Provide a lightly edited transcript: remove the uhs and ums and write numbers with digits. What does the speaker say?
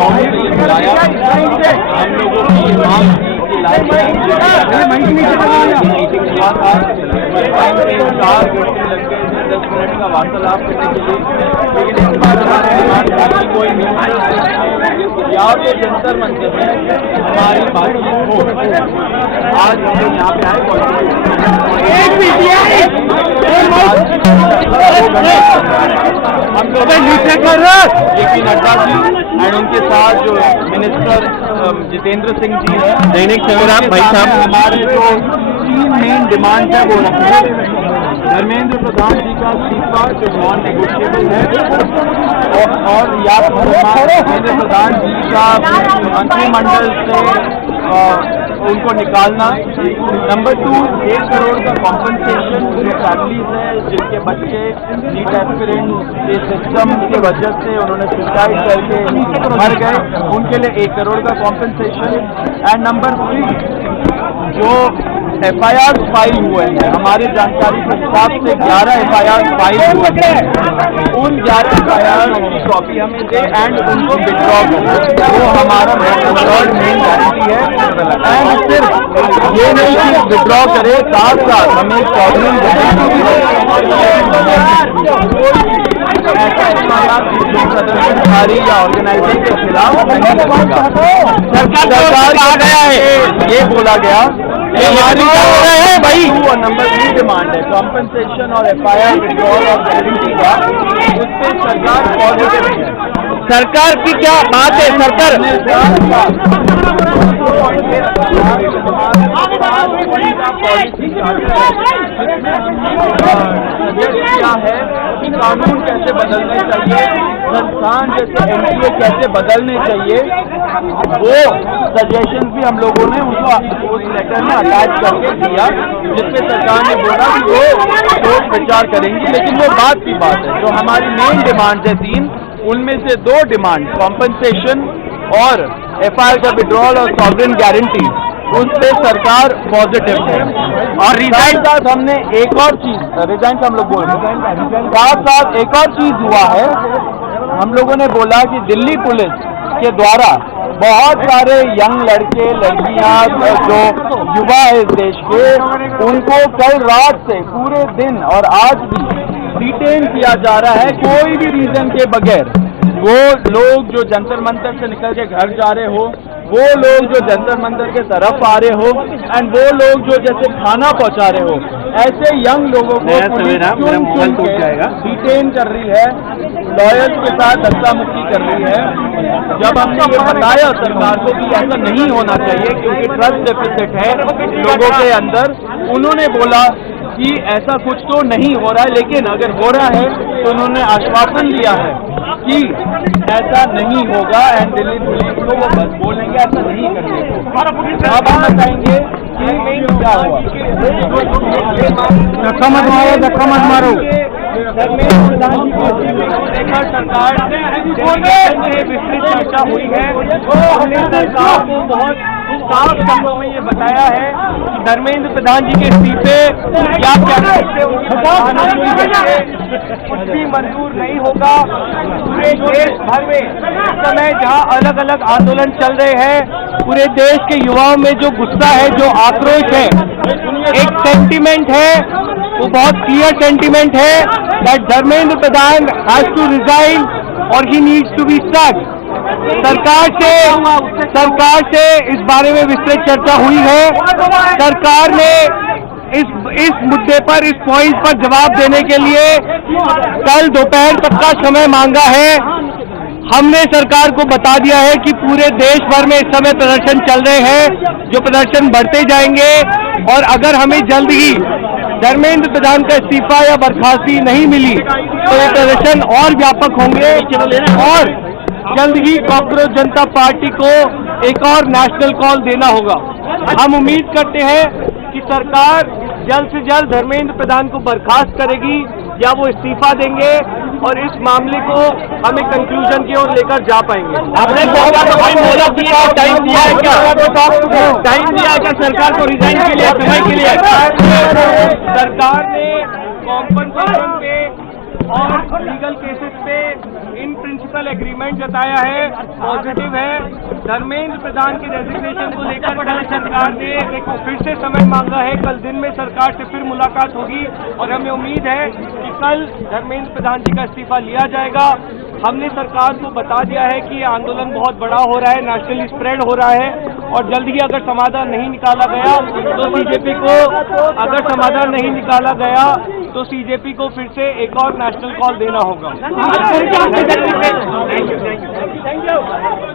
बुलाया, हम लोगों की मांग मीटिंग हुआ था। 4 घंटे लग गए 10 मिनट का वार्तालाप करने के लिए, लेकिन इस बार हमारे कोई या तो जंतर मंतर में हमारी बातचीत हो। आज हम लोग यहाँ पे आए, हम लोग JP नड्डा जी एंड उनके साथ जो मिनिस्टर जितेंद्र सिंह जी है, दैनिक सवेरा भाई साहब, हमारे जो 3 मेन डिमांड है वो रखे। धर्मेंद्र प्रधान जी का इस्तीफा जो नॉन नेगोशिएबल है, और या धर्मेंद्र प्रधान जी का मंत्रिमंडल से उनको निकालना। नंबर 2, 1 करोड़ का कॉम्पनसेशन जो फैमिलीज हैं जिनके बच्चे नीट एस्पिरेंट के सिस्टम की वजह से उन्होंने सुसाइड करके मर गए, उनके लिए 1 करोड़ का कॉम्पनसेशन। एंड नंबर 3, जो FIR फाइल हुए हैं, हमारी जानकारी के हिसाब से 11 FIR फाइल हुए हैं, उन 11 FIR की कॉपी हमें दे एंड उनको विड्रॉ करें, वो हमारा मेन गारंटी है। एंड सिर्फ ये नहीं कि विड्रॉ करे, साथ साथ हमें सॉवरेन प्रदर्शनकारी या ऑर्गेनाइजेशन के खिलाफ नहीं होगा। सरकार कहा गया है, ये बोला गया हमारी है भाई। और नंबर 3 डिमांड है कॉम्पनसेशन और FIR विड्रॉल और गारंटी का, उस पर सरकार पॉजिटिव है। सरकार की क्या बात है? सरकार क्या है कि कानून कैसे बदलने चाहिए, संस्थान जैसे NTA कैसे बदलने चाहिए, वो सजेशन भी हम लोगों ने उनको उस लेटर में अटैच करके दिया, जिसपे सरकार ने बोला कि वो सोच विचार करेंगी। लेकिन वो बात की बात है, जो हमारी मेन डिमांड है 3, उनमें से 2 डिमांड कॉम्पनसेशन और FIR का विड्रॉल और सॉवरेन गारंटी, उस पर सरकार पॉजिटिव है। और रिजाइन साथ हमने एक और चीज, रिजाइन का हम लोग बोल रहे हैं, साथ एक और चीज हुआ है, हम लोगों ने बोला कि दिल्ली पुलिस के द्वारा बहुत सारे यंग लड़के लड़कियां जो युवा है इस देश के, उनको कल रात से पूरे दिन और आज भी डिटेन किया जा रहा है कोई भी रीजन के बगैर। वो लोग जो जंतर मंतर से निकल के घर जा रहे हो, वो लोग जो जंतर मंतर के तरफ आ रहे हो, एंड वो लोग जो जैसे खाना पहुंचा रहे हो, ऐसे यंग लोगों को डिटेन कर रही है, लॉयर्स के साथ धक्का मुक्की कर रही है। जब हमने ये बताया सरकार को कि ऐसा नहीं होना चाहिए क्योंकि ट्रस्ट डेफिसिट है लोगों के अंदर, उन्होंने बोला कि ऐसा कुछ तो नहीं हो रहा है, लेकिन अगर हो रहा है तो उन्होंने आश्वासन दिया है कि ऐसा नहीं होगा एंड दिल्ली पुलिस को वो बस बोलेंगे ऐसा नहीं करने को। अब हम बताएंगे कि क्या हुआ। धक्का मत मारो। सरकार से विस्तृत चर्चा हुई है, हमने सरकार को बहुत साफ शब्दों में ये बताया है कि धर्मेंद्र प्रधान जी के इस्तीफे या कुछ भी मंजूर नहीं होगा। पूरे देश भर में इस समय जहाँ अलग अलग आंदोलन चल रहे हैं, पूरे देश के युवाओं में जो गुस्सा है, जो आक्रोश है, एक सेंटीमेंट है, वो बहुत क्लियर सेंटीमेंट है that Dharmendra Pradhan has to resign और he needs to be stuck. सरकार से इस बारे में विस्तृत चर्चा हुई है। सरकार ने इस मुद्दे पर, इस पॉइंट पर जवाब देने के लिए कल दोपहर तक का समय मांगा है। हमने सरकार को बता दिया है कि पूरे देश भर में इस समय प्रदर्शन चल रहे हैं, जो प्रदर्शन बढ़ते जाएंगे, और अगर हमें जल्द ही धर्मेंद्र प्रधान का इस्तीफा या बर्खास्ती नहीं मिली तो ये प्रदर्शन और व्यापक होंगे और जल्द ही कॉकरोच जनता पार्टी को एक और नेशनल कॉल देना होगा। हम उम्मीद करते हैं कि सरकार जल्द से जल्द धर्मेंद्र प्रधान को बर्खास्त करेगी या वो इस्तीफा देंगे और इस मामले को हमें कंक्लूजन की ओर लेकर जा पाएंगे। आपने टाइम दिया है क्या? टाइम दिया है क्या सरकार को रिजाइन के लिए, समय के लिए? सरकार ने कॉम्पनसेशन पे और लीगल केसेस पे इन प्रिंसिपल टोटल एग्रीमेंट जताया है, पॉजिटिव है। धर्मेंद्र प्रधान की रेजिग्नेशन को लेकर कल सरकार ने फिर से समय मांगा है। कल दिन में सरकार से फिर मुलाकात होगी और हमें उम्मीद है कि कल धर्मेंद्र प्रधान जी का इस्तीफा लिया जाएगा। हमने सरकार को बता दिया है कि ये आंदोलन बहुत बड़ा हो रहा है, नेशनली स्प्रेड हो रहा है और जल्द ही अगर समाधान नहीं निकाला गया तो सीजेपी को फिर से एक और नेशनल कॉल देना होगा। Thank you.